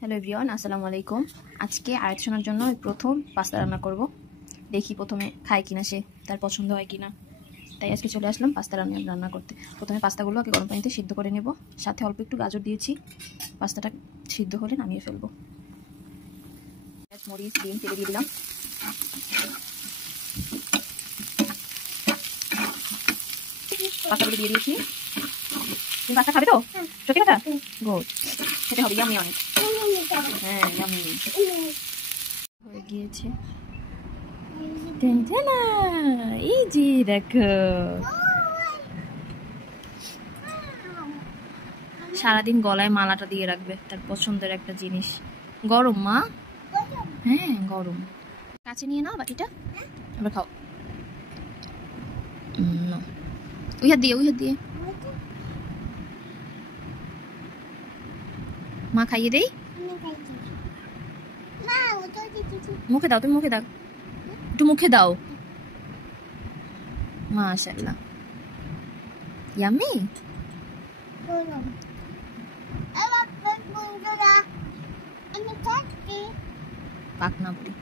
Hello everyone, আসসালামু আলাইকুম। আজকে আয়োজনের জন্য প্রথম পাস্তা রান্না করব। দেখি প্রথমে খায় কিনা, সে তার পছন্দ হয় কিনা, তাই আজকে চলে আসলাম পাস্তা রান্না করতে। প্রথমে পাস্তাগুলো আগে গরম পানিতে সিদ্ধ করে নেব, সাথে অল্প একটু গাজর দিয়েছি। পাস্তাটা সিদ্ধ হলে নামিয়ে ফেলবো। মরিচ ডিম তেলে দিয়ে দিলাম। পাস্তাগুলো দিয়ে দিয়েছি। তুমি পাস্তা খাবে তো? সত্যি কথা? গুড, খেতে হবে। ইয়ামি অনেক। হ্যাঁ, ইয়ামি হয়ে গিয়েছে। এই যে দেখো, সারাদিন গলায় মালাটা দিয়ে রাখবে, তার পছন্দের একটা জিনিস। গরম মা? হ্যাঁ গরম। কাছে নিয়ে নাও বাটিটা, এবার খাও। ওই হাত দিয়ে মা খাইয়ে দেই। মুখে দাও, তুমি মুখে দাও, একটু মুখে দাও। মাশাআল্লাহ, ইয়াম্মি। পাকনা বুড়ি।